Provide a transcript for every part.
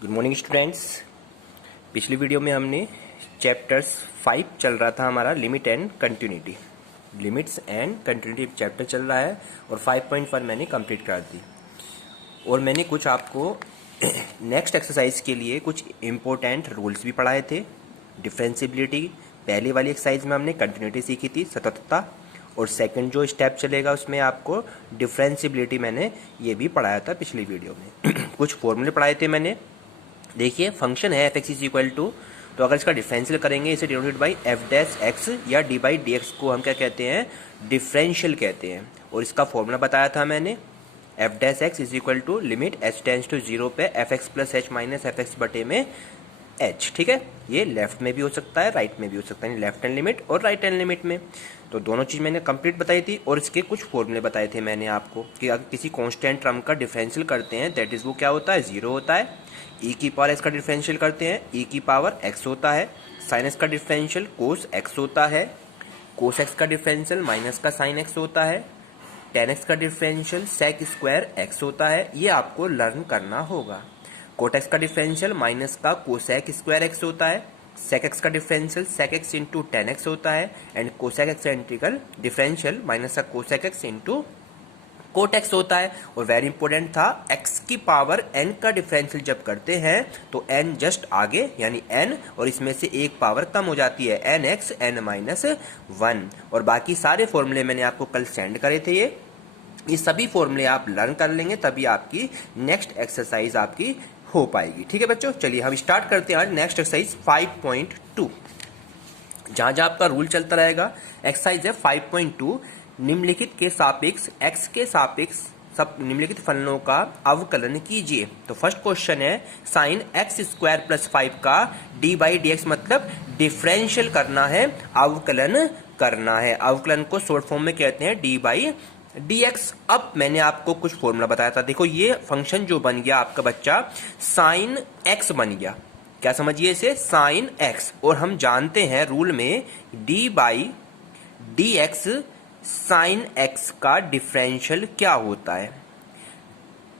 Good morning students. पिछली video में हमने चैप्टर्स 5 चल रहा था हमारा limit and continuity, limits and continuity chapter चल रहा है और 5.1 मैंने कंप्लीट कर दी। और मैंने कुछ आपको नेक्स्ट एक्सरसाइज के लिए कुछ इम्पोर्टेंट रूल्स भी पढ़ाए थे। डिफरेंशिएबिलिटी पहली वाली एक्सरसाइज में हमने कंटिन्यूटी सीखी थी, सततता, और सेकंड जो स्टेप चलेगा उसमें आपको डिफरेंशिएबिलिटी मैंने ये भी पढ़ाया था पिछली वीडियो में। कुछ फॉर्मूले पढ़ाए थे मैंने। देखिए फंक्शन है f x is equal to, तो अगर इसका डिफरेंशियल करेंगे इसे denoted by f dash x या डी बाई डी एक्स को हम क्या कहते हैं, डिफरेंशियल कहते हैं। और इसका फॉर्मूला बताया था मैंने, f dash x is equal to limit h tends to 0 पे f x plus h minus f x बटे में एच। ठीक है, ये लेफ्ट में भी हो सकता है, राइट में भी हो सकता है, लेफ्ट हैंड लिमिट और राइट हैंड लिमिट में। तो दोनों चीज़ मैंने कंप्लीट बताई थी और इसके कुछ फॉर्मूले बताए थे मैंने आपको कि अगर किसी कांस्टेंट टर्म का डिफरेंशियल करते हैं दैट इज वो क्या होता है, 0 होता है। ई की पावर एक्स का डिफरेंशियल करते हैं ई की पावर एक्स होता है। साइन एक्स का डिफरेंशियल कोस एक्स होता है। कोस एक्स का डिफरेंशियल माइनस का साइन एक्स होता है। टेन एक्स का डिफरेंशियल सेक स्क्वायर एक्स होता है। ये आपको लर्न करना होगा। कोट एक्स का डिफरेंशियल माइनस का कोसेक स्क्वायर एक्स होता है। सेक एक्स का differential sec x into tan x होता है। एंड कोसेक एक्स का इंटीग्रल डिफरेंशियल माइनस का cosec x into cot x होता है। और वेरी इंपॉर्टेंट था, एक्स की पावर एन का डिफरेंशियल जब करते हैं तो एन जस्ट आगे यानी एन, और इसमें से एक पावर कम हो जाती है, एन एक्स एन माइनस 1। और बाकी सारे फॉर्मूले मैंने आपको कल सेंड करे थे। ये सभी फॉर्मूले आप लर्न कर लेंगे तभी आपकी नेक्स्ट एक्सरसाइज आपकी हो पाएगी। ठीक है बच्चों, चलिए हम स्टार्ट करते हैं आज नेक्स्ट एक्सरसाइज 5.2। जहां जहां आपका रूल चलता रहेगा। एक्सरसाइज है 5.2, निम्नलिखित के सापेक्ष एक्स के सापेक्ष सब निम्नलिखित फलनों का अवकलन कीजिए। तो फर्स्ट क्वेश्चन है साइन एक्स स्क्वायर प्लस 5 का डी बाई डी एक्स, मतलब डिफरेंशियल करना है, अवकलन करना है। अवकलन को शॉर्ट फॉर्म में कहते हैं डी बाई डी एक्स। अब मैंने आपको कुछ फॉर्मूला बताया था। देखो ये फंक्शन जो बन गया आपका बच्चा साइन एक्स बन गया, क्या समझिए इसे, साइन एक्स। और हम जानते हैं रूल में D by D x sign x का डिफरेंशियल क्या होता है।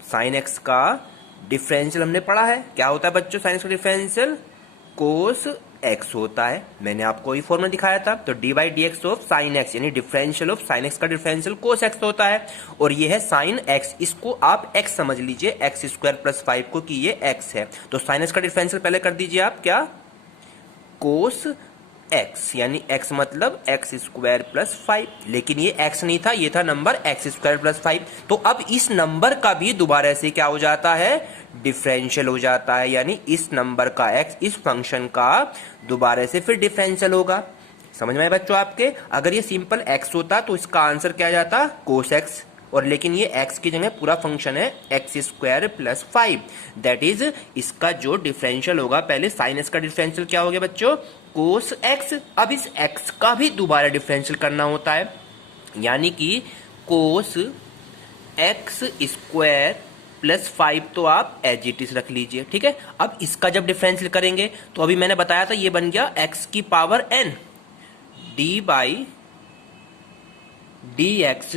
साइन एक्स का डिफरेंशियल हमने पढ़ा है, क्या होता है बच्चों साइन एक्स का डिफरेंशियल, कोस एक्स होता है। मैंने आपको ये फॉर्मूला दिखाया था। तो D by D x of sine x यानी डिफरेंशियल ऑफ साइन एक्स का डिफरेंशियल कोस एक्स होता है। और ये है साइन एक्स, इसको आप एक्स समझ लीजिए, एक्स स्क्वायर प्लस 5 को कि ये एक्स है। तो साइन एक्स का डिफरेंशियल पहले कर दीजिए आप, क्या, कोस एक्स, यानी एक्स मतलब एक्स स्क्वायर प्लस 5। लेकिन ये एक्स नहीं था, ये था नंबर एक्स स्क्वायर प्लस 5। तो अब इस नंबर का भी दोबारा से क्या हो जाता है, डिफरेंशियल हो जाता है। यानी इस नंबर का एक्स, इस फंक्शन का दोबारा से फिर डिफरेंशियल होगा। समझ में आए बच्चों आपके। अगर ये सिंपल एक्स होता तो इसका आंसर क्या जाता, कोस एक्स। और लेकिन ये x की जगह पूरा फंक्शन है x square plus 5, that is इसका जो डिफरेंशियल होगा, पहले साइन एक्स का डिफरेंशियल क्या हो गया बच्चों, कोस एक्स। अब इस x का भी दोबारा डिफरेंशियल करना होता है, यानी कि कोस एक्स स्क्वायर प्लस 5, तो आप एज इट इज रख लीजिए। ठीक है, अब इसका जब डिफरेंशियल करेंगे तो अभी मैंने बताया था ये बन गया x की power n D by D x,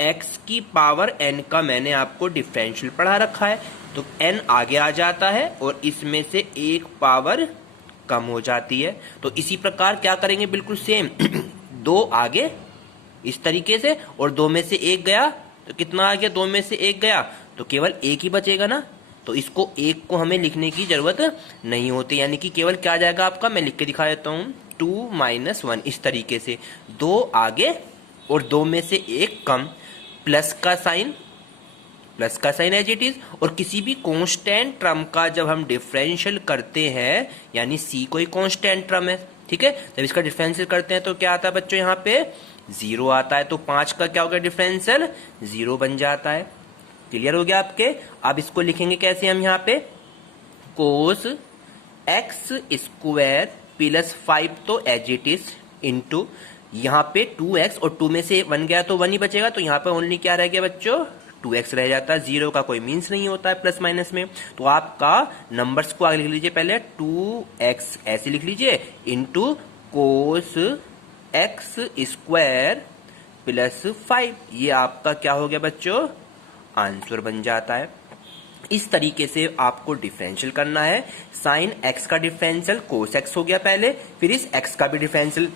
x की पावर n का मैंने आपको डिफरेंशियल पढ़ा रखा है। तो n आगे आ जाता है और इसमें से एक पावर कम हो जाती है। तो इसी प्रकार क्या करेंगे, बिल्कुल सेम 2 आगे इस तरीके से, और 2 में से 1 गया तो कितना आ गया, 2 में से 1 गया तो केवल 1 ही बचेगा ना। तो इसको 1 को हमें लिखने की जरूरत नहीं होती, यानी कि केवल क्या आ जाएगा आपका, मैं लिख के दिखा देता हूं, 2 - 1 इस तरीके से, 2 आगे और 2 में से 1 कम, प्लस का साइन एज इट इज। और किसी भी कांस्टेंट टर्म का जब हम डिफरेंशियल करते हैं, यानी सी कोई कांस्टेंट टर्म है, ठीक है, जब इसका डिफरेंशियल करते हैं तो क्या आता है बच्चों, यहाँ पे 0 आता है। तो 5 का क्या हो गया डिफरेंशियल, 0 बन जाता है। क्लियर हो गया आपके। अब इसको लिखेंगे कैसे हम, यहाँ पे कोस एक्स स्क्वायर प्लस 5, तो एज इट इज, इंटू यहाँ पे 2x, और 2 में से 1 गया तो 1 ही बचेगा। तो यहाँ पे ओनली क्या रह गया बच्चों, 2x रह जाता है। 0 का कोई मीन्स नहीं होता है प्लस माइनस में। तो आपका नंबर्स को आगे लिख लीजिए, पहले 2x ऐसे लिख लीजिए, into cos x square plus 5। ये आपका क्या हो गया बच्चों, आंसर बन जाता है। इस तरीके से आपको डिफरेंशियल करना है। साइन एक्स का डिफरेंशियल कोस एक्स हो गया पहले, फिर इस एक्स का भी डिफरेंशियल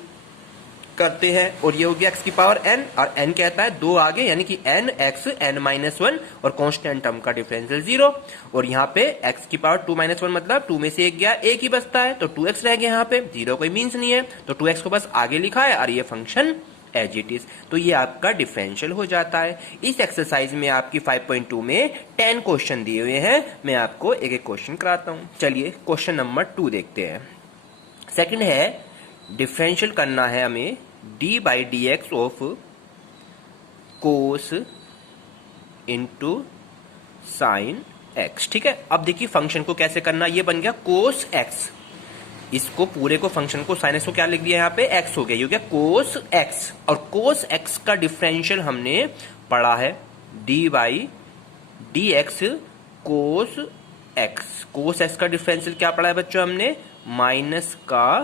करते हैं और ये हो गया एक्स की पावर n, और n कहता है 2 आगे यानी कि n x n-1 और कांस्टेंट टर्म का डिफरेंशियल 0, और यहाँ पे x की पावर 2-1 मतलब 2 में से एक गया, एक ही बचता है तो 2x रह गया, यहाँ पे 0 कोई मीन्स नहीं है तो 2x को बस आगे लिखा है और ये फंक्शन एज इट इज, तो ये आपका डिफरेंशियल हो जाता है। इस एक्सरसाइज में आपकी 5.2 में 10 क्वेश्चन दिए हुए हैं, मैं आपको एक एक क्वेश्चन कराता हूँ। चलिए क्वेश्चन नंबर 2 देखते हैं। सेकंड है डिफरेंशियल करना है हमें D by D x of cos into sine x. ठीक है, अब देखिए फंक्शन को कैसे करना, ये बन गया कोस एक्स, इसको पूरे को फंक्शन को साइन एक्स को क्या लिख दिया यहाँ पे एक्स हो गया, ये हो गया कोस एक्स, और कोस एक्स का डिफरेंशियल हमने पढ़ा है d by D x cos x. Cos x का डिफरेंशियल क्या पढ़ा है बच्चों हमने, माइनस का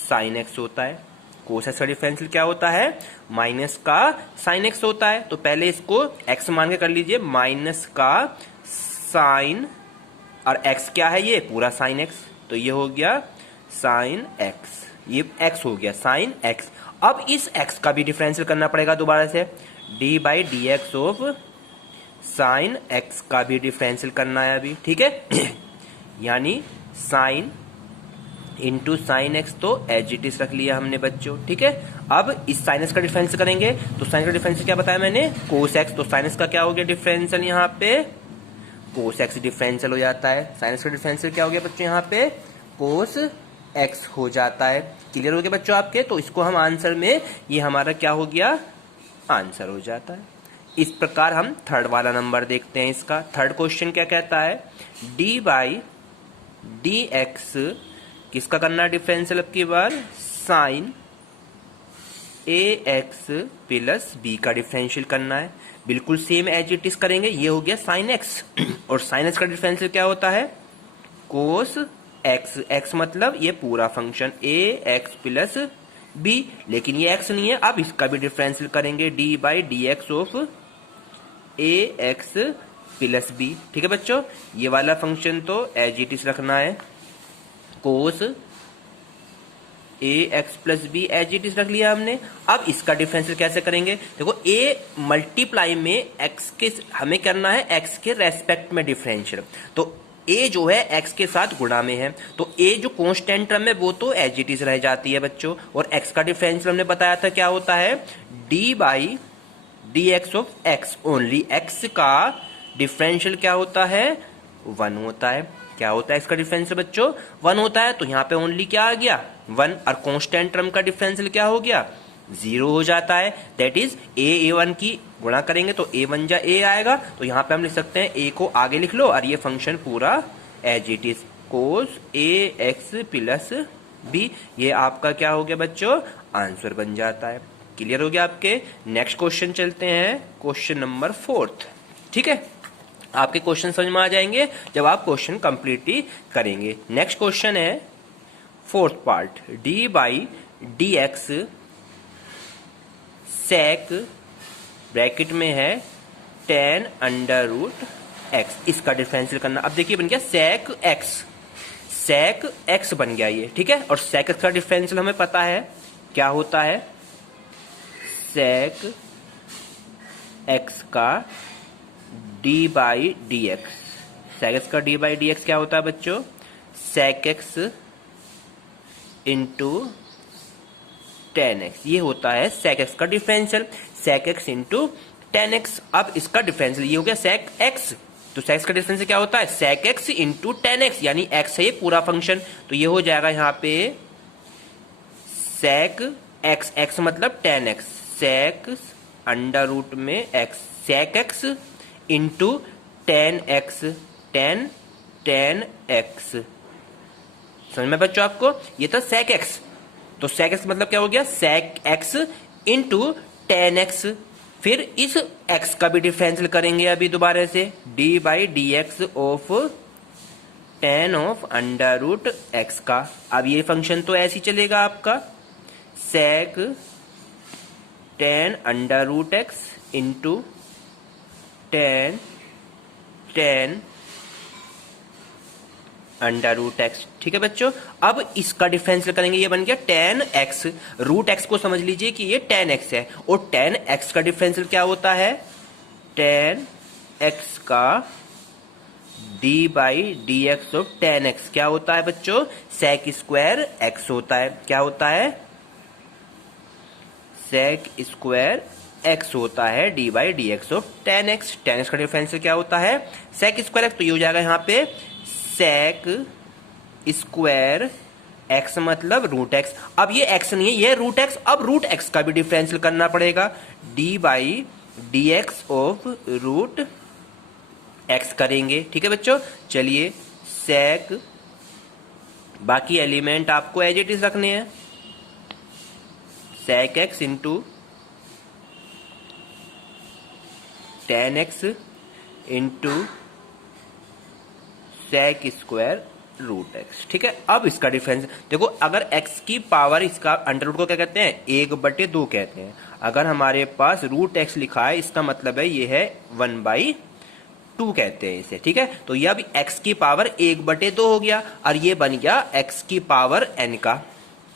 साइन एक्स होता है। कोस एक्स का डिफरेंशियल क्या होता है, माइनस का साइन एक्स होता है, तो पहले इसको एक्स मान के कर लीजिए, माइनस का साइन, और एक्स क्या है ये पूरा साइन एक्स, तो ये हो गया साइन एक्स, ये एक्स हो गया साइन एक्स। अब इस एक्स का भी डिफरेंशियल करना पड़ेगा दोबारा से, D by D x of sign x का भी डिफरेंशियल करना है अभी। ठीक है यानी साइन इंटू साइन एक्स, तो एज इट इज रख लिया हमने बच्चों। ठीक है, अब इस साइन एक्स का डिफरेंशियल करेंगे, तो साइन का डिफरेंशियल क्या बताया मैंने, कोस एक्स, तो साइन एक्स का क्या हो गया डिफरेंशियल, यहाँ पे कोस एक्स डिफरेंशियल हो जाता है। साइन एक्स का डिफरेंशियल क्या हो गया बच्चों, यहाँ पे कोस एक्स हो जाता है। क्लियर हो गया बच्चों आपके, तो इसको हम आंसर में, ये हमारा क्या हो गया आंसर हो जाता है। इस प्रकार हम थर्ड वाला नंबर देखते हैं। इसका थर्ड क्वेश्चन क्या कहता है, डी बाई डी एक्स किसका करना है डिफरेंशियल, अब की बार sign a x plus b का डिफरेंशियल करना है। बिल्कुल सेम एज इट इज करेंगे, ये हो गया साइन एक्स, और साइन एक्स का डिफरेंशियल क्या होता है, कोस एक्स, एक्स मतलब ये पूरा फंक्शन ए एक्स प्लस बी, लेकिन ये एक्स नहीं है, अब इसका भी डिफरेंशियल करेंगे d by D x of a x plus b. ठीक है बच्चों, ये वाला फंक्शन तो एज इट इज रखना है, cos A x plus B as it is रख लिया हमने। अब इसका डिफरेंशियल कैसे करेंगे, देखो ए मल्टीप्लाई में एक्स के हमें करना है एक्स के रेस्पेक्ट में डिफरेंशियल, तो ए जो है एक्स के साथ गुणा में है, तो ए जो कांस्टेंट टर्म है वो तो एज इट इज रह जाती है बच्चों, और एक्स का डिफरेंशियल हमने बताया था क्या होता है, d by D x of x, only x का डिफरेंशियल क्या होता है 1 होता है। क्या होता है इसका डिफरेंशियल बच्चों 1 होता है, तो यहाँ पे ओनली क्या आ गया 1, और कांस्टेंट टर्म का डिफरेंशियल क्या हो गया 0 हो जाता है। दैट इज a1 की गुणा करेंगे तो a1 जा a आएगा, तो यहाँ पे हम लिख सकते हैं a को आगे लिख लो और ये फंक्शन पूरा as it is cos A x plus b, ये आपका क्या हो गया बच्चों आंसर बन जाता है। क्लियर हो गया आपके। नेक्स्ट क्वेश्चन चलते हैं, क्वेश्चन नंबर 4। ठीक है, आपके क्वेश्चन समझ में आ जाएंगे जब आप क्वेश्चन कंप्लीटली करेंगे। नेक्स्ट क्वेश्चन है 4th part, d by D x sec bracket में है tan अंडर रूट एक्स, इसका डिफरेंशियल करना। अब देखिए बन गया सेक एक्स बन गया ये। ठीक है, और सेक एक्स का डिफरेंशियल हमें पता है क्या होता है, सेक एक्स का d by D x, sec x का डी बाई डी एक्स क्या होता है बच्चों, sec x into tan x, ये होता है सेक एक्स का differential, sec x into tan x. अब इसका डिफरेंशियल ये हो गया सेक एक्स, तो सेक एक्स का डिफरेंशियल क्या होता है sec x into tan x, यानी एक्स है ये पूरा फंक्शन, तो ये हो जाएगा यहाँ पे सेक एक्स, एक्स मतलब tan x, sec under root में x, sec x into tan x, tan x. समझ में बच्चों आपको, ये था सेक एक्स, तो सेक एक्स मतलब क्या हो गया sec x into tan x. फिर इस एक्स का भी डिफरेंशियल करेंगे अभी दोबारा से, D by D x of tan of under root x का। अब ये फंक्शन तो ऐसे ही चलेगा आपका, sec tan under root X into tan tan under root x. ठीक है बच्चों, अब इसका डिफरेंशियल करेंगे, ये बन गया टेन एक्स। रूट एक्स को समझ लीजिए कि ये टेन एक्स है, और टेन एक्स का डिफरेंशियल क्या होता है, टेन एक्स का d by D x of ten x क्या होता है बच्चों, सेक स्क्वायर एक्स होता है। क्या होता है, सेक स्क्वायर एक्स होता है d by D x of ten x. Tan x का डिफरेंशियल क्या होता है, सेक स्क्वायर एक्स। तो ये हो जाएगा यहाँ पे सेक स्क्वायर एक्स मतलब रूट एक्स। अब ये एक्स नहीं है, ये रूट एक्स। अब रूट एक्स का भी डिफरेंशियल करना पड़ेगा, d by D x of root x करेंगे। ठीक है बच्चों, चलिए सेक, बाकी एलिमेंट आपको एज इट इज रखने हैं, sec x into tan x into sec square root x. ठीक है, अब इसका डिफरेंस देखो, अगर x की पावर, इसका अंडर रूट को क्या कहते हैं, 1/2 कहते हैं। अगर हमारे पास रूट एक्स लिखा है, इसका मतलब है ये है 1/2 कहते हैं इसे। ठीक है, तो ये अभी x की पावर 1/2 हो गया, और ये बन गया x की पावर n का।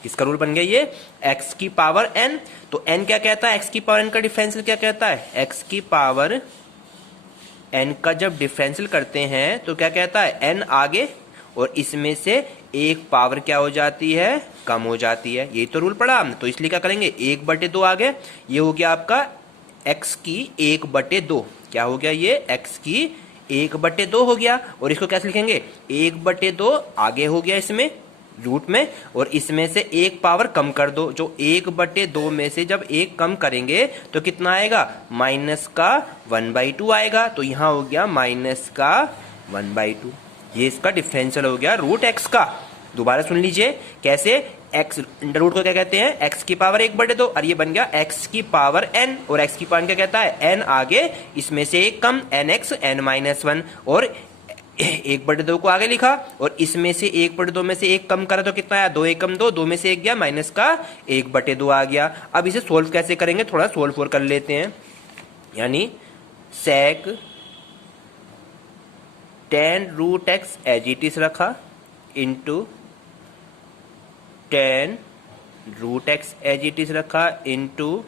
किसका रूल बन गया ये, x की पावर n। तो n क्या कहता है, x की पावर n का डिफरेंशियल क्या कहता है, x की पावर n का जब डिफरेंशियल करते हैं तो क्या कहता है, n आगे, और इसमें से एक पावर क्या हो जाती है, कम हो जाती है। यही तो रूल पढ़ा हमने, तो इसलिए क्या करेंगे, 1/2 आगे, ये हो गया आपका x की 1/2। क्या हो गया ये, x की 1/2 हो गया, और इसको कैसे लिखेंगे, 1/2 आगे हो गया इसमें रूट में, और इसमें से एक पावर कम कर दो। जो 1/2 में से जब एक कम करेंगे तो कितना आएगा, माइनस का 1/2 आएगा। तो यहाँ हो गया माइनस का 1/2। ये इसका डिफरेंशियल हो गया रूट एक्स का। दोबारा सुन लीजिए कैसे, एक्स अंडर रूट को क्या कहते हैं, एक्स की पावर 1/2, और ये बन गया एक्स की पावर n, और एक्स की पावर क्या कहता है, n आगे, इसमें से एक कम, nx n-1, और 1/2 को आगे लिखा, और इसमें से 1/2 में से एक कम करा तो कितना आया, 2 1 कम 2, 2 में से एक गया, माइनस का 1/2 आ गया। अब इसे सोल्व कैसे करेंगे, थोड़ा सोल्व फॉर कर लेते हैं। यानी sec tan root X as it is रखा, into tan root X as it is रखा, इंटू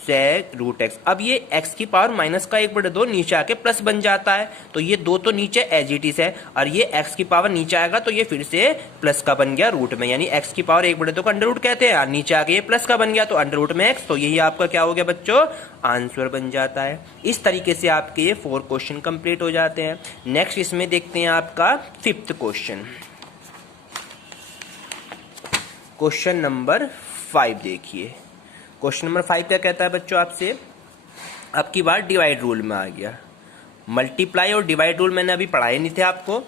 सेक रूट एक्स। अब ये x की पावर माइनस का 1/2 नीचे आके प्लस बन जाता है, तो ये 2 तो नीचे एज इट इज है, और ये x की पावर नीचे आएगा तो ये फिर से प्लस का बन गया रूट में। यानी x की पावर 1/2 का अंडर रूट कहते हैं, और नीचे आके ये प्लस का बन गया, तो अंडर रूट में x। तो यही आपका क्या हो गया बच्चों, आंसर बन जाता है। इस तरीके से आपके ये 4 क्वेश्चन कंप्लीट हो जाते हैं। नेक्स्ट इसमें देखते हैं आपका 5th क्वेश्चन। क्वेश्चन नंबर 5 देखिए। क्वेश्चन नंबर 5 क्या कहता है बच्चों आपसे, अब की बार डिवाइड रूल में आ गया। मल्टीप्लाई और डिवाइड रूल मैंने अभी पढ़ाए नहीं थे आपको,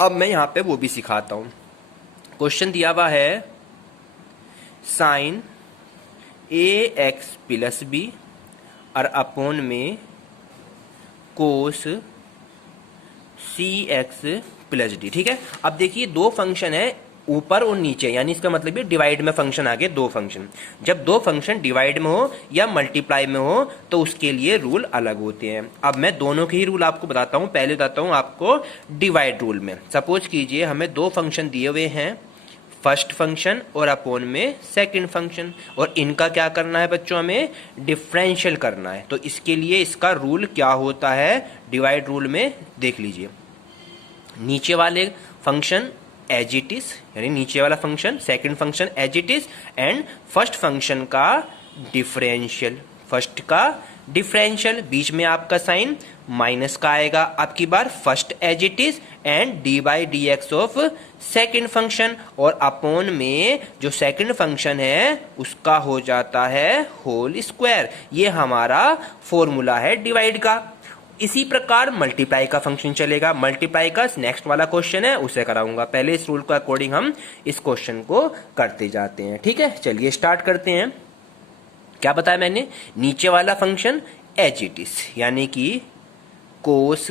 अब मैं यहाँ पे वो भी सिखाता हूँ। क्वेश्चन दिया हुआ है, साइन ax प्लस बी और अपॉन में कोस cx प्लस डी। ठीक है, अब देखिए दो फंक्शन है ऊपर और नीचे, यानी इसका मतलब ये डिवाइड में फंक्शन आ गए, दो फंक्शन। जब दो फंक्शन डिवाइड में हो या मल्टीप्लाई में हो तो उसके लिए रूल अलग होते हैं। अब मैं दोनों के ही रूल आपको बताता हूँ। पहले बताता हूँ आपको डिवाइड रूल में। सपोज कीजिए हमें दो फंक्शन दिए हुए हैं, फर्स्ट फंक्शन और अपॉन में सेकंड फंक्शन, और इनका क्या करना है बच्चों, हमें डिफरेंशियल करना है। तो इसके लिए इसका रूल क्या होता है डिवाइड रूल में, देख लीजिए। नीचे वाले फंक्शन एज इट इज, यानी नीचे वाला function second function as it is, and first function का डिफरेंशियल, फर्स्ट का डिफरेंशियल, बीच में आपका साइन माइनस का आएगा। अब की बार first as it is and D by D x of second function, और अपॉन में जो सेकंड फंक्शन है उसका हो जाता है होल स्क्वायर। ये हमारा फॉर्मूला है डिवाइड का। इसी प्रकार मल्टीप्लाई का फंक्शन चलेगा। मल्टीप्लाई का नेक्स्ट वाला क्वेश्चन है उसे कराऊंगा, पहले इस रूल के अकॉर्डिंग हम इस क्वेश्चन को करते जाते हैं। ठीक है, चलिए स्टार्ट करते हैं। क्या बताया मैंने, नीचे वाला फंक्शन एज इट इज, यानी कि कोस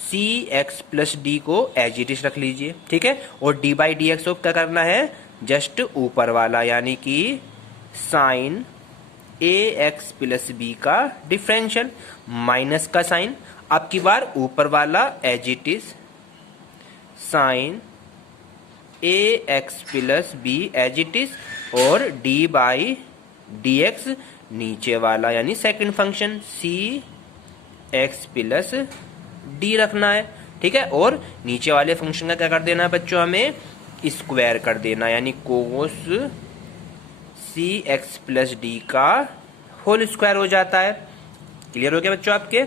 सी एक्स प्लस डी को एज इट इज रख लीजिए। ठीक है, और डी बाई डी एक्स क्या करना है, जस्ट ऊपर वाला, यानी कि sine a x plus b का डिफरेंशियल, माइनस का साइन, अब की बार ऊपर वाला as it is sine a x plus B as it is, और डी बाई डी एक्स नीचे वाला यानी second function c x plus d रखना है, ठीक है। और नीचे वाले फंक्शन का क्या कर देना है बच्चों, हमें स्क्वायर कर देना, यानी कोस सी एक्स प्लस डी का होल स्क्वायर हो जाता है। क्लियर हो गया बच्चों आपके।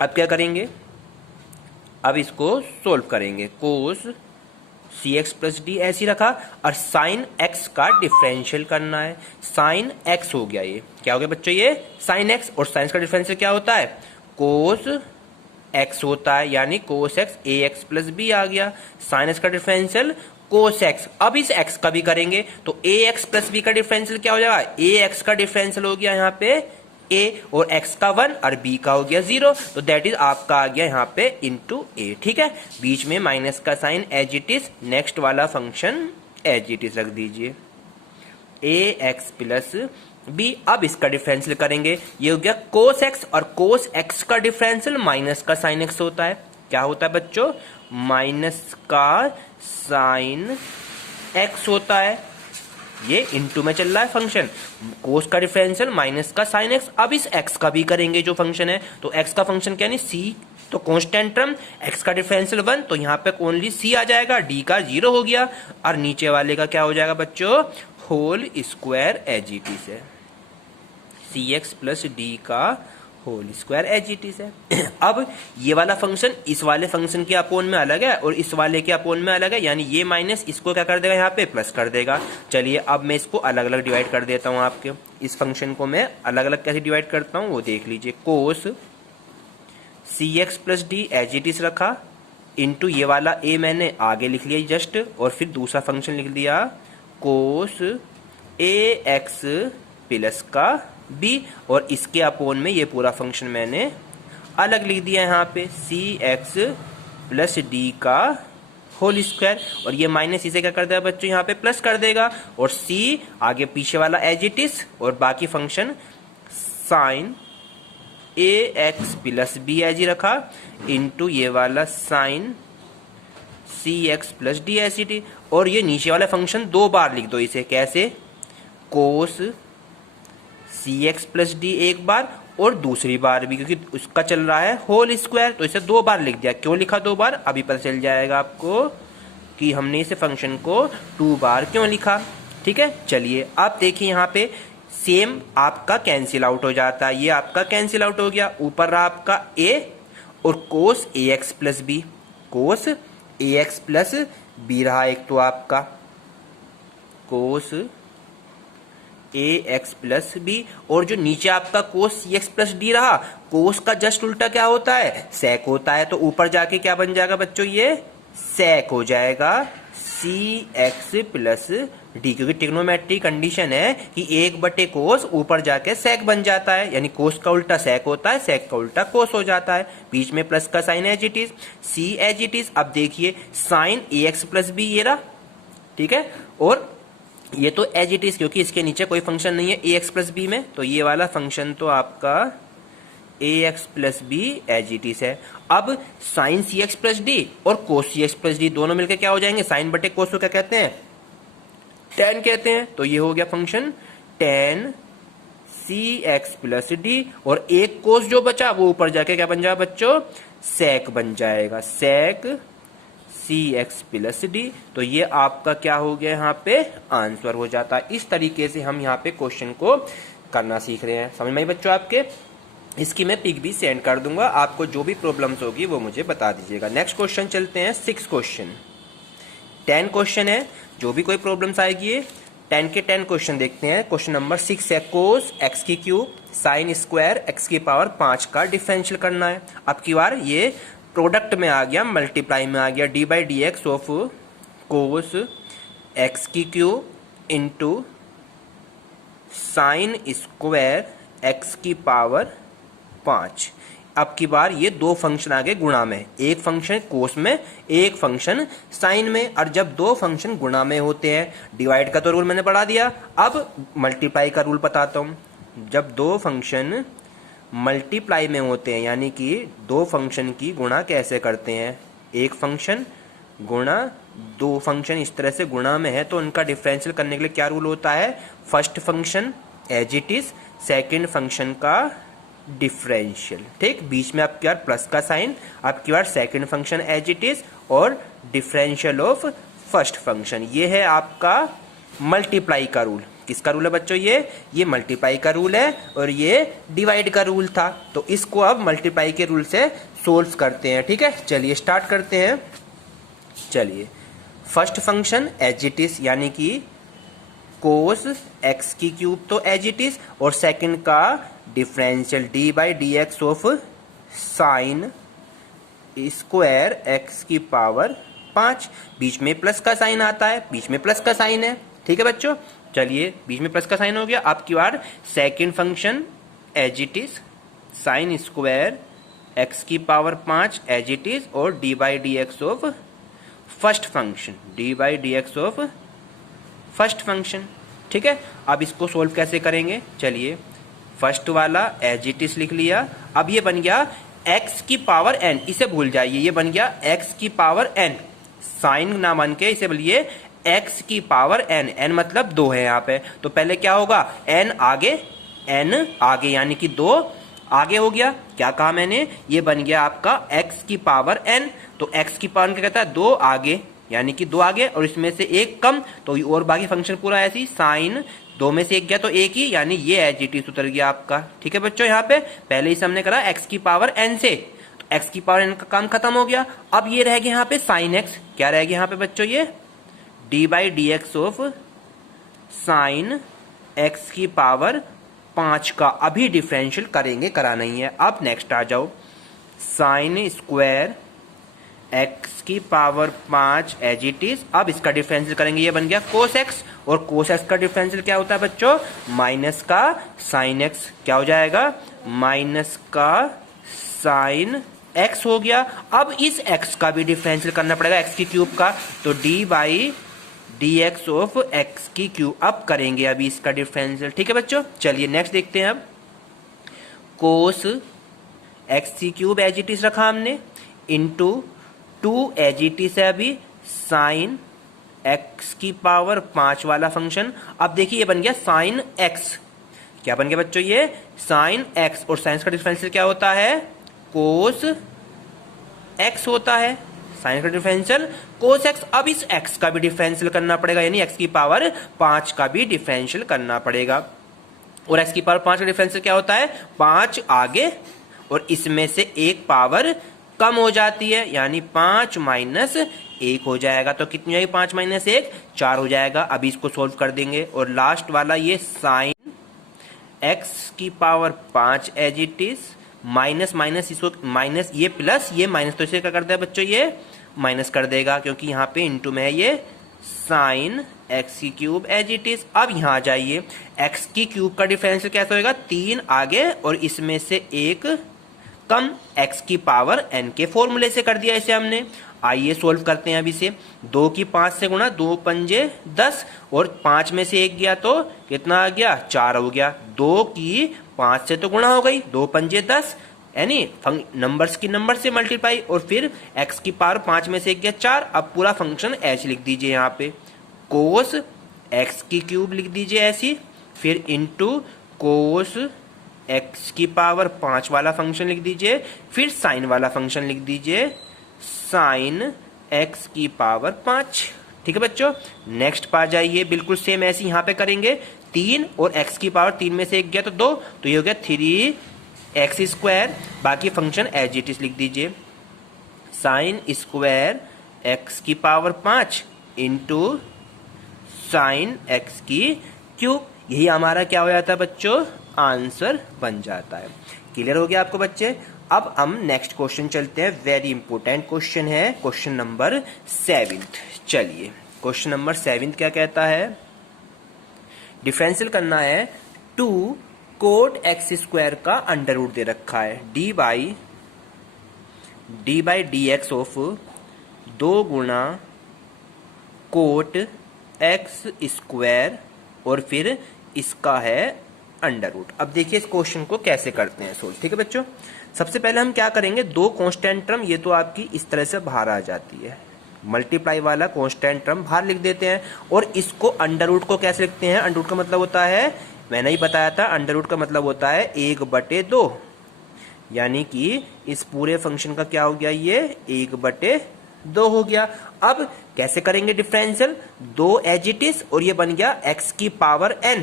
अब क्या करेंगे, अब इसको सोल्व करेंगे। कोस सी एक्स प्लस डी ऐसी रखा, और साइन एक्स का डिफरेंशियल करना है। साइन एक्स हो गया, ये क्या हो गया बच्चों, ये साइन एक्स, और साइन का डिफरेंशियल क्या होता है, कोस एक्स होता है, यानी कोस एक्स ए एक्स प्लस बी आ गया। साइन एक्स का डिफरेंशियल कोस एक्स। अब इस एक्स का भी करेंगे तो ए एक्स प्लस बी का डिफरेंशियल क्या हो जाएगा, ए एक्स का डिफरेंशियल हो गया यहाँ पे ए, और x का 1 और b का हो गया 0, तो दैट इज आपका आ गया यहाँ पे इंटू ए, ठीक है। बीच में माइनस का sine as it is, next वाला फंक्शन एज इट इज रख दीजिए, ए एक्स प्लस बी। अब इसका डिफरेंशियल करेंगे, ये हो गया कोस एक्स, और कोस एक्स का डिफरेंशियल माइनस का साइन एक्स होता है। क्या होता है बच्चों, माइनस का साइन एक्स होता है, ये इनटू में चल रहा है फंक्शन, कोस का डिफरेंशियल माइनस का साइन एक्स। अब इस एक्स का भी करेंगे जो फंक्शन है, तो एक्स का फंक्शन क्या, नहीं सी, तो कांस्टेंट टर्म, एक्स का डिफरेंशियल 1, तो यहाँ पे ओनली सी आ जाएगा, डी का 0 हो गया, और नीचे वाले का क्या हो जाएगा बच्चों, whole square as it is है, सी एक्स प्लस डी का whole square as it is है। अब ये वाला फंक्शन इस वाले फंक्शन के अपोन में अलग है, और इस वाले के अपोन में अलग है, यानी ये माइनस इसको क्या कर देगा, यहाँ पे प्लस कर देगा। चलिए अब मैं इसको अलग अलग डिवाइड कर देता हूँ, आपके इस फंक्शन को मैं अलग अलग कैसे डिवाइड करता हूँ वो देख लीजिए। Cos C x plus D as it is रखा, इंटू ये वाला ए मैंने आगे लिख लिया जस्ट, और फिर दूसरा फंक्शन लिख दिया कोस ए एक्स प्लस का बी, और इसके अपोन में ये पूरा फंक्शन मैंने अलग लिख दिया यहाँ पे, सी एक्स प्लस डी का होल स्क्वायर, और ये माइनस इसे क्या कर देगा बच्चों, यहाँ पे प्लस कर देगा, और सी आगे पीछे वाला एज इट इज, और बाकी function sine a x plus B as ही रखा, इंटू ये वाला sine C x plus D as it, और ये नीचे वाला फंक्शन 2 बार लिख दो इसे, कैसे, कोस सी एक्स प्लस डी एक बार, और दूसरी बार भी, क्योंकि उसका चल रहा है होल स्क्वायर, तो इसे 2 बार लिख दिया। क्यों लिखा 2 बार, अभी पता चल जाएगा आपको कि हमने इसे फंक्शन को 2 बार क्यों लिखा, ठीक है। चलिए अब देखिए यहाँ पे सेम आपका कैंसिल आउट हो जाता है, ये आपका कैंसिल आउट हो गया, ऊपर रहा आपका ए, और कोस ए एक्स प्लस बी, कोस ए एक्स प्लस बी रहा एक, तो आपका कोस ए एक्स प्लस बी, और जो नीचे आपका कोस सी एक्स प्लस डी रहा, कोस का जस्ट उल्टा क्या होता है, सेक होता है, तो ऊपर जाके क्या बन जाएगा बच्चों, ये सेक हो जाएगा सी एक्स प्लस डी, क्योंकि ट्रिग्नोमेट्री कंडीशन है कि 1/, कोस ऊपर जाके सेक बन जाता है, यानी कोस का उल्टा सेक होता है, सेक का उल्टा कोस हो जाता है, बीच में प्लस का sine as it is, c as it is. अब देखिए sine a x plus b ये रहा, ठीक है, और ये तो एज इट इज, क्योंकि इसके नीचे कोई फंक्शन नहीं है ए एक्स प्लस बी में, तो ये वाला फंक्शन तो आपका A x plus B as it is है। अब साइन सी एक्स प्लस डी और cos C x plus D दोनों मिलकर क्या हो जाएंगे, साइन बटे कोस को क्या कहते हैं, tan कहते हैं, तो ये हो गया फंक्शन tan सी एक्स प्लस डी, और एक कोस जो बचा वो ऊपर जाके क्या बन जाएगा बच्चों, सेक बन जाएगा, सेक सी एक्स प्लस डी। तो ये आपका क्या हो गया, यहाँ पे आंसर हो जाता है। इस तरीके से हम यहाँ पे क्वेश्चन को करना सीख रहे हैं, समझ में आई बच्चों आपके। इसकी मैं पिक भी सेंड कर दूंगा, आपको जो भी प्रॉब्लम्स होगी वो मुझे बता दीजिएगा। नेक्स्ट क्वेश्चन चलते हैं, 6 क्वेश्चन, 10 क्वेश्चन है, जो भी कोई प्रॉब्लम्स आएगी 10 के 10 क्वेश्चन देखते हैं। क्वेश्चन नंबर 6 है, कोस एक्स की क्यूब साइन स्क्वायर एक्स की पावर 5 का डिफरेंशियल करना है। अब की बार ये प्रोडक्ट में आ गया, मल्टीप्लाई में आ गया, D by D x of cos x की cube into sine square x की पावर 5। अब की बार ये 2 फंक्शन आ गए गुणा में, एक फंक्शन कोस में, एक फंक्शन साइन में, और जब 2 फंक्शन गुणा में होते हैं, डिवाइड का तो रूल मैंने पढ़ा दिया, अब मल्टीप्लाई का रूल बताता हूं। जब दो फंक्शन मल्टीप्लाई में होते हैं, यानी कि दो फंक्शन की गुणा कैसे करते हैं, एक फंक्शन गुणा दो फंक्शन इस तरह से गुणा में है, तो उनका डिफरेंशियल करने के लिए क्या रूल होता है, first function as it is, second function का डिफरेंशियल। ठीक, बीच में आपकी बार प्लस का साइन, आपकी बार second function as it is और डिफरेंशियल ऑफ फर्स्ट फंक्शन। ये है आपका मल्टीप्लाई का रूल। किसका रूल है बच्चों, ये मल्टीप्लाई का रूल है और ये डिवाइड का रूल था। तो इसको अब मल्टीप्लाई के रूल से सोल्व करते हैं। ठीक है, चलिए स्टार्ट करते हैं। चलिए, first function as it is यानी कि कोस एक्स की क्यूब तो एज इट इज, और सेकंड का differential d by D x of sine square x की पावर 5। बीच में प्लस का साइन आता है, बीच में प्लस का साइन है। ठीक है बच्चों, चलिए बीच में प्लस का साइन हो गया। आपकी बार second function as it is sine square x की पावर 5 एज इट इज और D by D x of first function, D by D x of first function. ठीक है, अब इसको सोल्व कैसे करेंगे, चलिए फर्स्ट वाला एज इट इज लिख लिया। अब ये बन गया x की पावर n, इसे भूल जाइए, ये बन गया x की पावर n, साइन ना बन के इसे बोलिए x की पावर n, n मतलब 2 है यहाँ पे। तो पहले क्या होगा, n आगे यानी कि 2 आगे हो गया। क्या कहा मैंने, ये बन गया आपका x की पावर n। तो x की पावर क्या कहता है, 2 आगे यानी कि 2 आगे और इसमें से 1 कम, तो और बाकी फंक्शन पूरा ऐसी, साइन 2 में से 1 गया तो 1 ही, यानी ये एज इट इज उतर गया आपका। ठीक है बच्चों, यहाँ पे पहले ही हमने करा x की पावर n से, तो x की पावर n का काम खत्म हो गया। अब ये रह गया यहाँ पे साइन x, क्या रह गया यहाँ पे बच्चों, ये D by D x of sign x की पावर 5 का अभी डिफरेंशियल करेंगे, करा नहीं है। अब नेक्स्ट आ जाओ, साइन स्क्वायर x की पावर 5 एज इट इज। अब इसका डिफरेंशियल करेंगे, ये बन गया कोस x, और कोस x का डिफरेंशियल क्या होता है बच्चों, माइनस का साइन x, क्या हो जाएगा, माइनस का साइन x हो गया। अब इस x का भी डिफरेंशियल करना पड़ेगा, x की क्यूब का, तो D by D x of x की क्यूब। अब करेंगे अभी इसका डिफरेंशियल। ठीक है बच्चों, चलिए नेक्स्ट देखते हैं। अब कोस एक्स की क्यूब एज इट इज रखा हमने, इंटू 2 एज इट इज है अभी साइन एक्स की पावर 5 वाला फंक्शन। अब देखिए ये बन गया साइन एक्स, क्या बन गया बच्चों, ये साइन एक्स, और साइन का डिफरेंशियल क्या होता है, कोस एक्स होता है, साइन का डिफरेंशियल कोस एक्स। अब इस एक्स का भी डिफरेंशियल करना पड़ेगा, यानी एक्स की पावर 5 का भी डिफरेंशियल करना पड़ेगा। और एक्स की पावर 5 का डिफरेंशियल क्या होता है, 5 आगे और इसमें से 1 पावर कम हो जाती है, यानी 5 माइनस 1 हो जाएगा। तो कितनी आएगी, 5 माइनस 1 4 हो जाएगा। अभी इसको सोल्व कर देंगे। और लास्ट वाला ये साइन एक्स की power 5 as it is, minus minus इसको माइनस, ये प्लस ये माइनस, तो इसे क्या करता है बच्चों, ये माइनस कर देगा, क्योंकि यहाँ पे इंटू में है ये साइन एक्स की क्यूब एज इट इज। अब यहाँ जाइए, एक्स की क्यूब का डिफरेंशियल कैसे होगा, 3 आगे और इसमें से 1 कम, एक्स की पावर n के फॉर्मूले से कर दिया इसे हमने। आइए सोल्व करते हैं अब इसे। 2 की 5 से गुणा, 2 पंजे 10, और 5 में से 1 गया तो कितना आ गया, 4 हो गया। 2 की 5 से तो गुणा हो गई, 2 पंजे 10, यानी नंबर्स की नंबर से मल्टीप्लाई, और फिर x की पावर 5 में से 1 गया 4। अब पूरा फंक्शन h लिख दीजिए यहाँ पे, कोस x की क्यूब लिख दीजिए ऐसी, फिर इंटू कोस x की पावर 5 वाला फंक्शन लिख दीजिए, फिर साइन वाला फंक्शन लिख दीजिए, साइन x की पावर 5। ठीक है बच्चों, नेक्स्ट पा जाइए, बिल्कुल सेम ऐसे यहाँ पे करेंगे। 3 और x की पावर 3 में से 1 गया तो 2, तो ये हो गया 3x स्क्वायर। बाकी फंक्शन एज इट इज लिख दीजिए, साइन स्क्वायर x की पावर 5 इंटू साइन x की क्यूब। यही हमारा क्या हो जाता है बच्चों, आंसर बन जाता है। क्लियर हो गया आपको बच्चे। अब हम नेक्स्ट क्वेश्चन चलते हैं, वेरी इंपॉर्टेंट क्वेश्चन है, क्वेश्चन नंबर 7। चलिए क्वेश्चन नंबर 7 क्या कहता है, डिफरेंशियल करना है 2 कोट एक्स स्क्वायर का अंडर रूट दे रखा है, d by D x of 2 गुणा कोट एक्स स्क्वायर, और फिर इसका है अंडर रूट। अब देखिए इस क्वेश्चन को कैसे करते हैं सोल्व। ठीक है बच्चों, सबसे पहले हम क्या करेंगे, दो कांस्टेंट टर्म ये तो आपकी इस तरह से बाहर आ जाती है, मल्टीप्लाई वाला कांस्टेंट टर्म बाहर लिख देते हैं, और इसको अंडर रूट को कैसे लिखते हैं, अंडर रूट का मतलब होता है, मैंने ही बताया था, अंडर रूट का मतलब होता है 1/2, यानी कि इस पूरे फंक्शन का क्या हो गया, ये 1/2 हो गया। अब कैसे करेंगे डिफरेंशियल, 2 एज इट इज, और ये बन गया x की पावर n।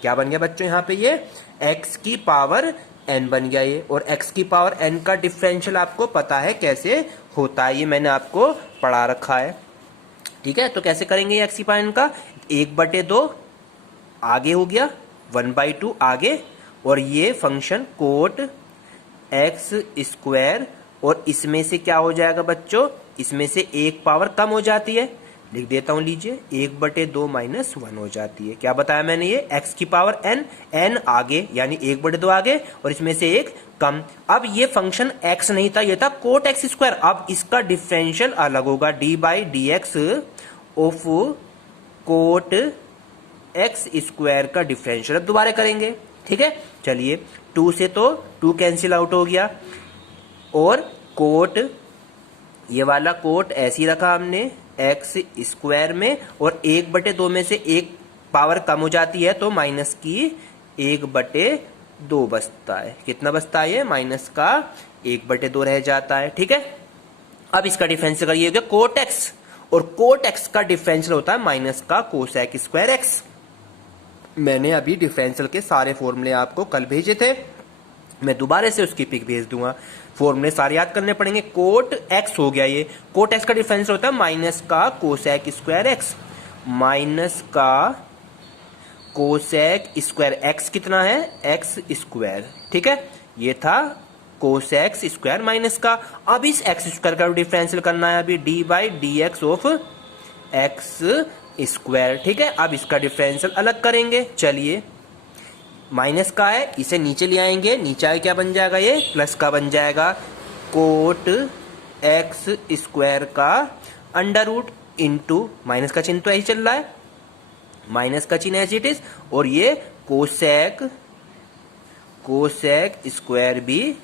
क्या बन गया बच्चों यहाँ पे, ये x की पावर n बन गया ये, और x की पावर n का डिफरेंशियल आपको पता है कैसे होता है, ये मैंने आपको पढ़ा रखा है। ठीक है, तो कैसे करेंगे ये x की पावर n का, 1/2 आगे हो गया, 1/2 आगे, और ये फंक्शन कोट एक्स स्क्वायर, और इसमें से क्या हो जाएगा बच्चों, इसमें से एक पावर कम हो जाती है, लिख देता हूं, लीजिए 1/2 माइनस 1 हो जाती है। क्या बताया मैंने, ये x की पावर n, n आगे यानी 1/2 आगे, और इसमें से एक कम। अब ये फंक्शन x नहीं था, ये था कोट एक्स स्क्वायर। अब इसका डिफरेंशियल अलग होगा, d/dx of cot x square का डिफरेंशियल अब दोबारा करेंगे। ठीक है, चलिए 2 से तो 2 कैंसिल आउट हो गया, और कोट, ये वाला कोट ऐसे ही रखा हमने एक्स स्क्वायर में, और 1/2 में से एक पावर कम हो जाती है तो माइनस की 1/2 बचता है। कितना बचता है, ये माइनस का 1/2 रह जाता है। ठीक है, अब इसका डिफरेंशियल करिएगा कोट एक्स, और कोट एक्स का डिफरेंशियल होता है माइनस का कोसेक स्क्वायर एक्स। मैंने अभी डिफरेंशियल के सारे फॉर्मूले आपको कल भेजे थे, मैं दोबारा से उसकी पिक भेज दूंगा, फॉर्मूले सारे याद करने पड़ेंगे। कोट एक्स हो गया, ये कोट एक्स का डिफरेंशियल होता है माइनस का कोसेक स्क्वायर एक्स, माइनस का कोसेक स्क्वायर एक्स कितना है, एक्स स्क्वायर। ठीक है, ये था कोसेक स्क्वायर माइनस का। अब इस एक्स स्क्वायर का डिफरेंशियल करना है अभी, d/dx ऑफ एक्स स्क्वायर। ठीक है, अब इसका डिफरेंशियल अलग करेंगे, चलिए माइनस का है, इसे नीचे ले आएंगे, नीचे आगे क्या बन जाएगा, ये प्लस का बन जाएगा, कोट एक्स स्क्वायर का अंडर रूट इंटू, माइनस का चिन्ह तो ऐसे चल रहा है, माइनस का चिन्ह एज इट इज, और ये कोसेक स्क्वायर भी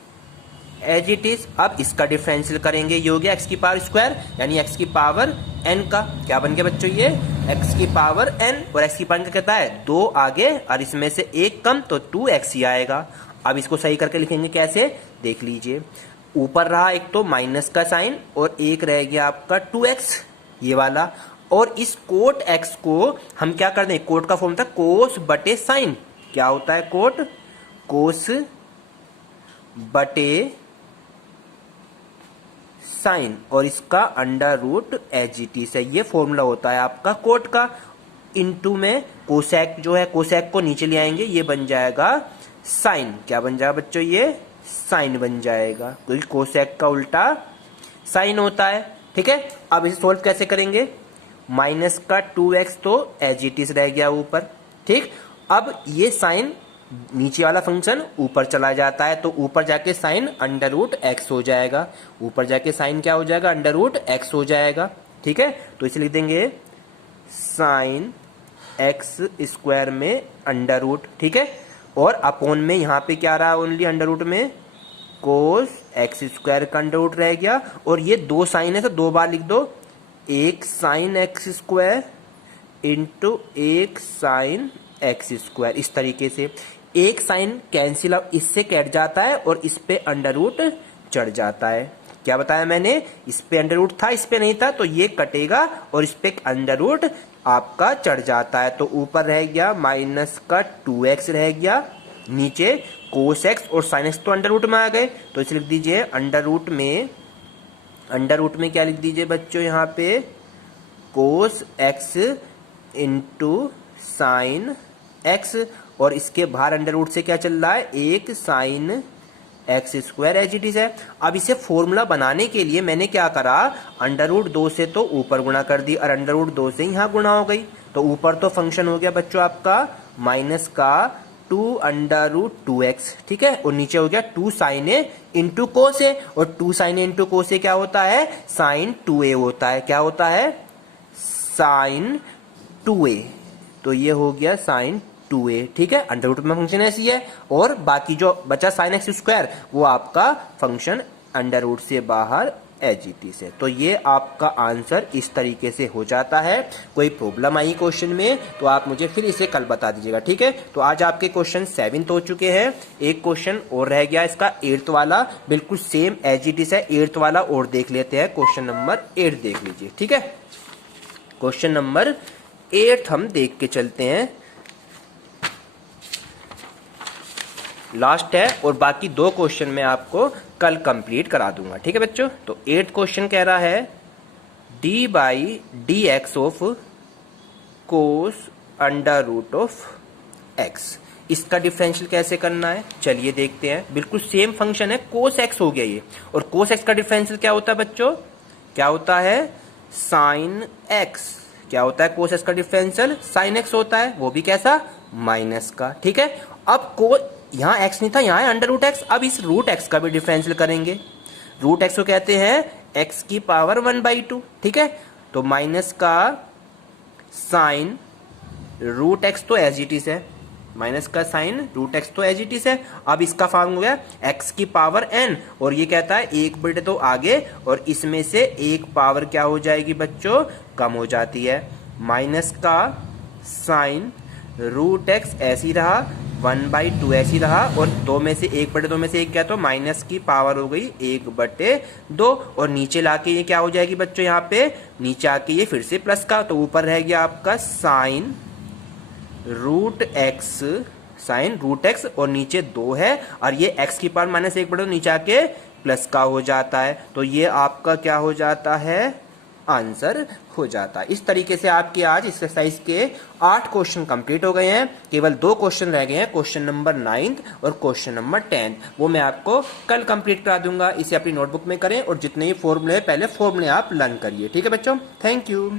एज इट इज। अब इसका डिफरेंशियल करेंगे, ये हो गया एक्स की पावर स्क्वायर यानी एक्स की पावर n का, क्या बन गया बच्चों, ये एक्स की पावर n, और एक्स की पावर का कहता है 2 आगे और इसमें से एक कम, तो 2x ही आएगा। अब इसको सही करके लिखेंगे कैसे, देख लीजिए, ऊपर रहा एक तो माइनस का साइन, और एक रह गया आपका 2x ये वाला, और इस कोट x को हम क्या कर दें, कोट का फॉर्म था कोस बटे साइन, क्या होता है कोट, कोस बटे साइन, और इसका under root as it is है, ये फॉर्मूला होता है आपका कोट का। इनटू में कोसेक जो है, कोसेक को नीचे ले आएंगे, ये बन जाएगा साइन, क्या बन जाएगा बच्चों, ये साइन बन जाएगा, क्योंकि कोसेक का उल्टा साइन होता है। ठीक है, अब इसे सोल्व कैसे करेंगे, माइनस का 2x तो एज इट इज रह गया ऊपर। ठीक, अब ये साइन नीचे वाला फंक्शन ऊपर चला जाता है, तो ऊपर जाके साइन अंडर रूट एक्स हो जाएगा, ऊपर जाके साइन क्या हो जाएगा, अंडर रूट एक्स हो जाएगा। ठीक है, तो इसे लिख देंगे साइन एक्स स्क्वायर में अंडर रूट। ठीक है, और अपॉन में यहाँ पे क्या रहा, ओनली अंडर रूट में कोस एक्स स्क्वायर का अंडर रूट रह गया, और ये 2 साइन है तो 2 बार लिख दो, एक साइन एक्स स्क्वायर इंटू एक साइन एक्स स्क्वायर। इस तरीके से एक साइन कैंसिल आउट, इससे कट जाता है और इस पे अंडर रूट चढ़ जाता है। क्या बताया मैंने, इस पे अंडर रूट था, इस पे नहीं था, तो ये कटेगा और इस पे अंडर रूट आपका चढ़ जाता है, तो ऊपर रह गया माइनस का 2x रह गया, नीचे कोस एक्स और साइन एक्स तो अंडर रूट में आ गए, तो इसे लिख दीजिए अंडर रूट में क्या लिख दीजिए बच्चों, यहाँ पे cos x into sine x, और इसके बाहर अंडर रूट से क्या चल रहा है, एक sine x square as it is है। अब इसे फॉर्मूला बनाने के लिए मैंने क्या करा, अंडर रूट 2 से तो ऊपर गुणा कर दी, और अंडर रूट 2 से यहाँ गुणा हो गई, तो ऊपर तो फंक्शन हो गया बच्चों आपका माइनस का 2 अंडर रूट 2x। ठीक है, और नीचे हो गया 2 साइन ए इंटू कोस ए, और 2 साइन ए इंटू कोस ए क्या होता है, साइन 2a होता है, क्या होता है, साइन 2a, तो ये हो गया साइन 2a, ठीक है। अंडर रूट में फंक्शन ऐसी है, और बाकी जो बचा साइन एक्स स्क्वायर वो आपका फंक्शन अंडर रूट से बाहर एजीटी से। तो ये आपका आंसर इस तरीके से हो जाता है। कोई प्रॉब्लम आई क्वेश्चन में तो आप मुझे फिर इसे कल बता दीजिएगा, ठीक है। तो आज आपके क्वेश्चन 7 हो चुके हैं, एक क्वेश्चन और रह गया इसका 8th वाला, बिल्कुल सेम एजीटी से 8th वाला और देख लेते हैं। क्वेश्चन नंबर 8 देख लीजिए, ठीक है। क्वेश्चन नंबर 8 हम देख के चलते हैं, लास्ट है, और बाकी 2 क्वेश्चन मैं आपको कल कंप्लीट करा दूंगा, ठीक है बच्चों। तो 8th क्वेश्चन कह रहा है d by D x of cos under root of x. इसका डिफरेंशियल कैसे करना है, चलिए देखते हैं। बिल्कुल सेम फंक्शन है, कोस एक्स हो गया ये, और कोस एक्स का डिफरेंशियल क्या होता है बच्चों, क्या होता है, साइन एक्स। क्या होता है कोस एक्स का डिफरेंशियल, साइन एक्स होता है, वो भी कैसा, माइनस का, ठीक है। अब को यहाँ x नहीं था, यहाँ है अंडर रूट एक्स। अब इस रूट एक्स का भी डिफरेंशियल करेंगे। रूट एक्स को कहते हैं x की पावर 1/2, ठीक है। तो माइनस का साइन रूट एक्स तो एज इट इज है, माइनस का साइन रूट एक्स तो एज इट इज है। अब इसका फॉर्म हो गया x की पावर n, और ये कहता है 1/2 आगे, और इसमें से एक पावर क्या हो जाएगी बच्चों, कम हो जाती है। माइनस का साइन रूट एक्स ऐसी रहा, 1/2 ऐसी रहा, और 2 में से 1/2 में से एक क्या, तो माइनस की पावर हो गई 1/2, और नीचे लाके ये क्या हो जाएगी बच्चों, यहाँ पे नीचे आके ये फिर से प्लस का, तो ऊपर रह गया आपका sine root x, sine root x, और नीचे 2 है, और ये x की पावर -1/2 नीचे आके प्लस का हो जाता है। तो ये आपका क्या हो जाता है, आंसर हो जाता है। इस तरीके से आपके आज एक्सरसाइज के 8 क्वेश्चन कंप्लीट हो गए हैं। केवल 2 क्वेश्चन रह गए हैं, क्वेश्चन नंबर 9th और क्वेश्चन नंबर 10th। वो मैं आपको कल कंप्लीट करा दूंगा। इसे अपनी नोटबुक में करें, और जितने भी फॉर्मूले हैं पहले फॉर्मूले आप लर्न करिए, ठीक है बच्चों। Thank you.